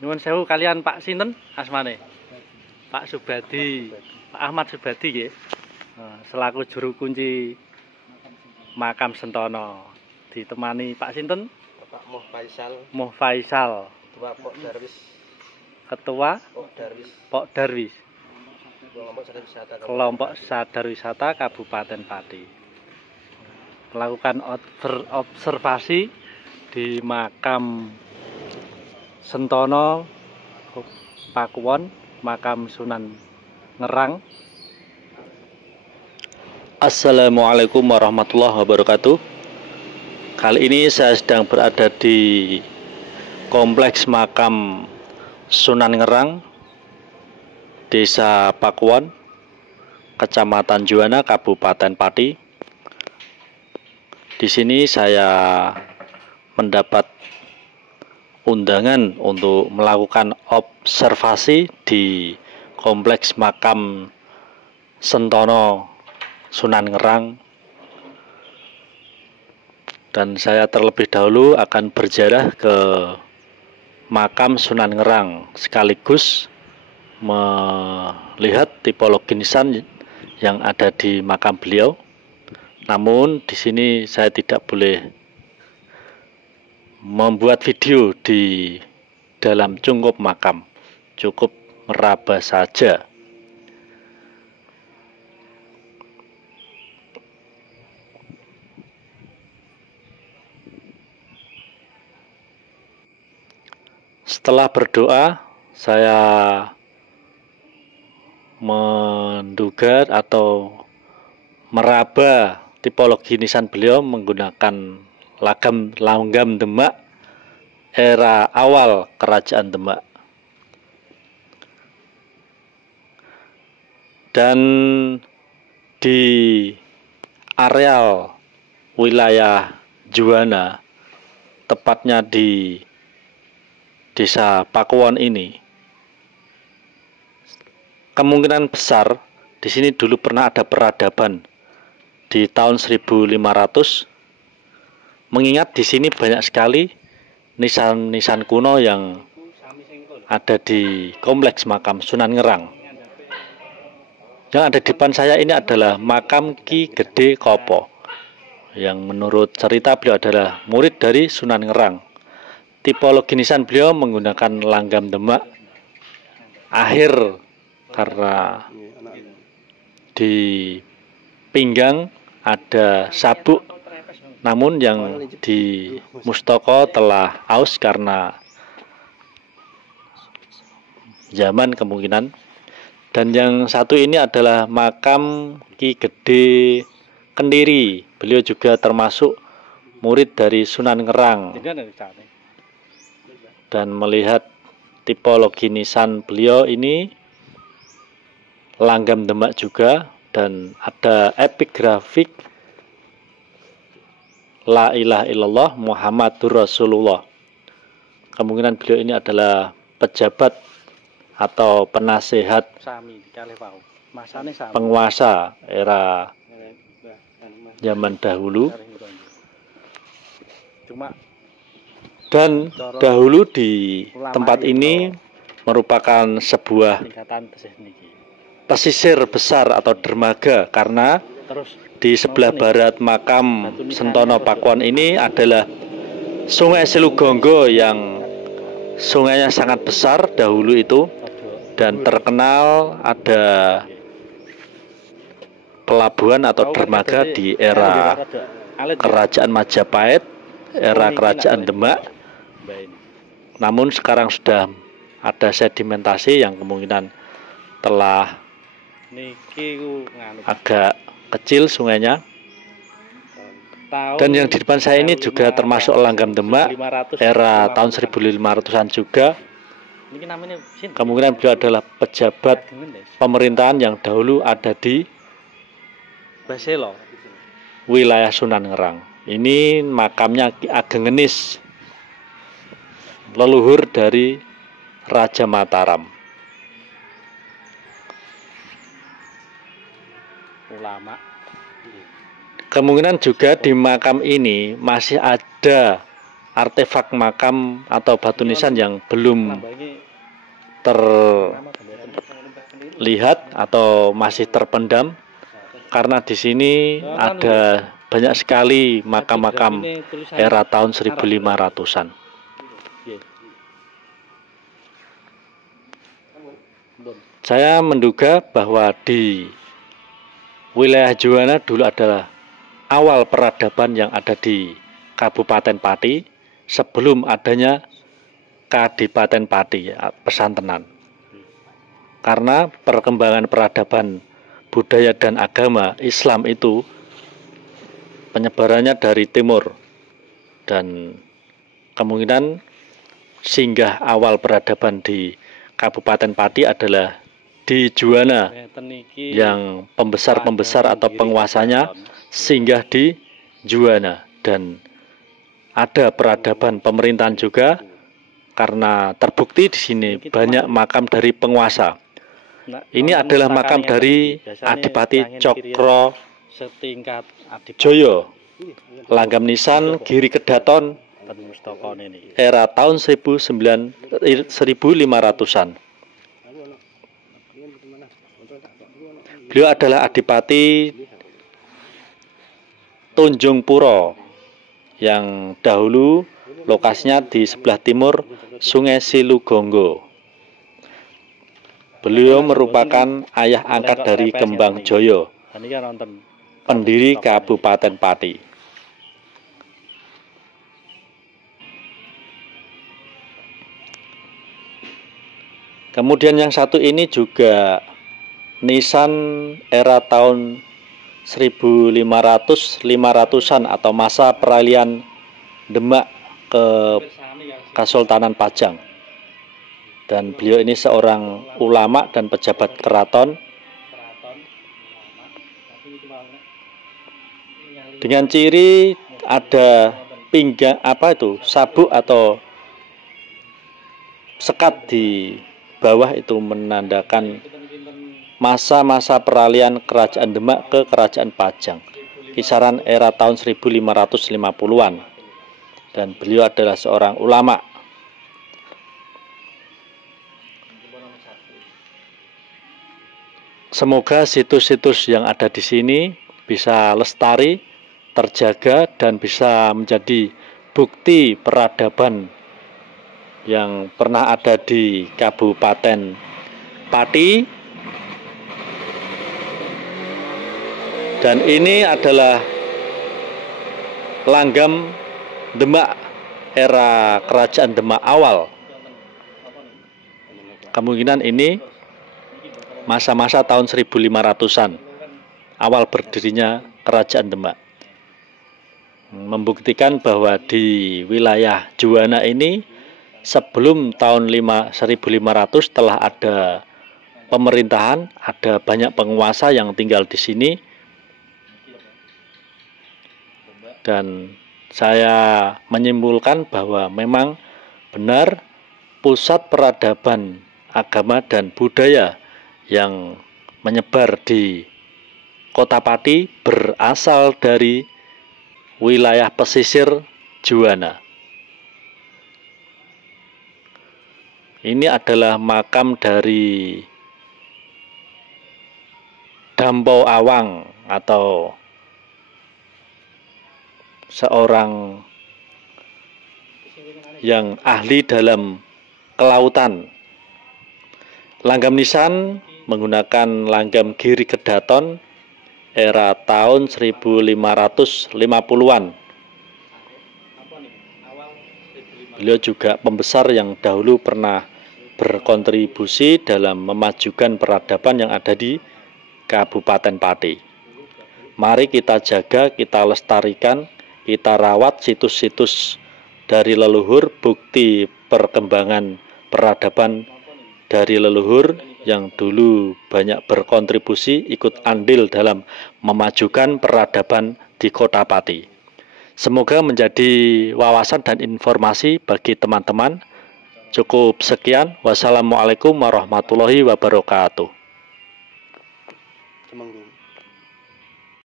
Nyuwun sewu kalian Pak sinten asmane? Pak Subadi. Pak Ahmad Subadi nggih. Selaku juru kunci makam Sentono. Ditemani Pak sinten? Bapak Moh Faisal. Moh Faisal. Ketua Pok Darwis. Ketua Pok Darwis. Pok Darwis. Kelompok Sadar Wisata Kabupaten Pati. Melakukan observasi di makam Sentono Pakuwon, makam Sunan Ngerang. Assalamualaikum warahmatullahi wabarakatuh. Kali ini saya sedang berada di kompleks makam Sunan Ngerang, Desa Pakuwon, Kecamatan Juwana, Kabupaten Pati. Di sini saya mendapat undangan untuk melakukan observasi di kompleks makam Sentono Sunan Ngerang. Dan saya terlebih dahulu akan berziarah ke makam Sunan Ngerang sekaligus melihat tipologi nisan yang ada di makam beliau. Namun di sini saya tidak boleh membuat video di dalam cungkup makam, cukup meraba saja. Setelah berdoa, saya menduga atau meraba tipologi nisan beliau menggunakan langgam Demak era awal Kerajaan Demak. Dan di areal wilayah Juwana, tepatnya di Desa Pakuwon ini, kemungkinan besar di sini dulu pernah ada peradaban di tahun 1500, mengingat di sini banyak sekali nisan-nisan kuno yang ada di kompleks makam Sunan Ngerang. Yang ada di depan saya ini adalah makam Ki Gede Kopo, yang menurut cerita beliau adalah murid dari Sunan Ngerang. Tipologi nisan beliau menggunakan langgam Demak akhir, karena di pinggang ada sabuk, namun yang di mustaka telah aus karena zaman kemungkinan. Dan yang satu ini adalah makam Ki Gede Kendiri. Beliau juga termasuk murid dari Sunan Ngerang. Dan melihat tipologi nisan beliau ini langgam Demak juga, dan ada epigrafik La ilaha illallah Muhammadur Rasulullah. Kemungkinan beliau ini adalah pejabat atau penasehat penguasa era zaman dahulu. Dan dahulu di tempat ini merupakan sebuah pesisir besar atau dermaga, karena di sebelah barat makam Sentono Pakuwon ini adalah Sungai Selugonggo yang sungainya sangat besar dahulu itu, dan terkenal ada pelabuhan atau dermaga di era Kerajaan Majapahit, era Kerajaan Demak. Namun sekarang sudah ada sedimentasi yang kemungkinan telah agak kecil sungainya. Dan yang di depan saya ini juga termasuk langgam Demak era tahun 1500-an juga. Kemungkinan beliau adalah pejabat pemerintahan yang dahulu ada di wilayah Sunan Ngerang. Ini makamnya Ki Ageng Ngenis, leluhur dari Raja Mataram. Ulama. Kemungkinan juga di makam ini masih ada artefak makam atau batu nisan yang belum terlihat atau masih terpendam karena di sini ada banyak sekali makam-makam era tahun 1500-an. Saya menduga bahwa di wilayah Juwana dulu adalah awal peradaban yang ada di Kabupaten Pati sebelum adanya Kadipaten Pati, Pesantenan. Karena perkembangan peradaban budaya dan agama Islam itu penyebarannya dari timur, dan kemungkinan singgah awal peradaban di Kabupaten Pati adalah di Juwana, yang pembesar-pembesar atau penguasanya singgah di Juwana, dan ada peradaban pemerintahan juga karena terbukti di sini banyak makam dari penguasa. Ini adalah makam dari Adipati Cokro Joyo, Langgam Nisan Giri Kedaton era tahun 1500-an. Beliau adalah Adipati Tunjung Puro yang dahulu lokasinya di sebelah timur Sungai Silugonggo. Beliau merupakan ayah angkat dari Kembang Joyo, pendiri Kabupaten Pati. Kemudian yang satu ini juga nisan era tahun 1500-500-an atau masa peralihan Demak ke Kesultanan Pajang. Dan beliau ini seorang ulama dan pejabat keraton dengan ciri ada pinggang sabuk atau sekat di bawah, itu menandakan masa-masa peralihan Kerajaan Demak ke Kerajaan Pajang, kisaran era tahun 1550-an. Dan beliau adalah seorang ulama. Semoga situs-situs yang ada di sini bisa lestari, terjaga, dan bisa menjadi bukti peradaban yang pernah ada di Kabupaten Pati. Dan ini adalah langgam Demak era Kerajaan Demak awal. Kemungkinan ini masa-masa tahun 1500-an, awal berdirinya Kerajaan Demak. Membuktikan bahwa di wilayah Juwana ini sebelum tahun 1500 telah ada pemerintahan, ada banyak penguasa yang tinggal di sini. Dan saya menyimpulkan bahwa memang benar pusat peradaban agama dan budaya yang menyebar di Kota Pati berasal dari wilayah pesisir Juwana. Ini adalah makam dari Dampau Awang atau seorang yang ahli dalam kelautan. Langgam nisan menggunakan langgam Giri Kedaton era tahun 1550-an. Beliau juga pembesar yang dahulu pernah berkontribusi dalam memajukan peradaban yang ada di Kabupaten Pati. Mari kita jaga, kita lestarikan, kita rawat situs-situs dari leluhur, bukti perkembangan peradaban dari leluhur yang dulu banyak berkontribusi, ikut andil dalam memajukan peradaban di Kota Pati. Semoga menjadi wawasan dan informasi bagi teman-teman. Cukup sekian. Wassalamualaikum warahmatullahi wabarakatuh.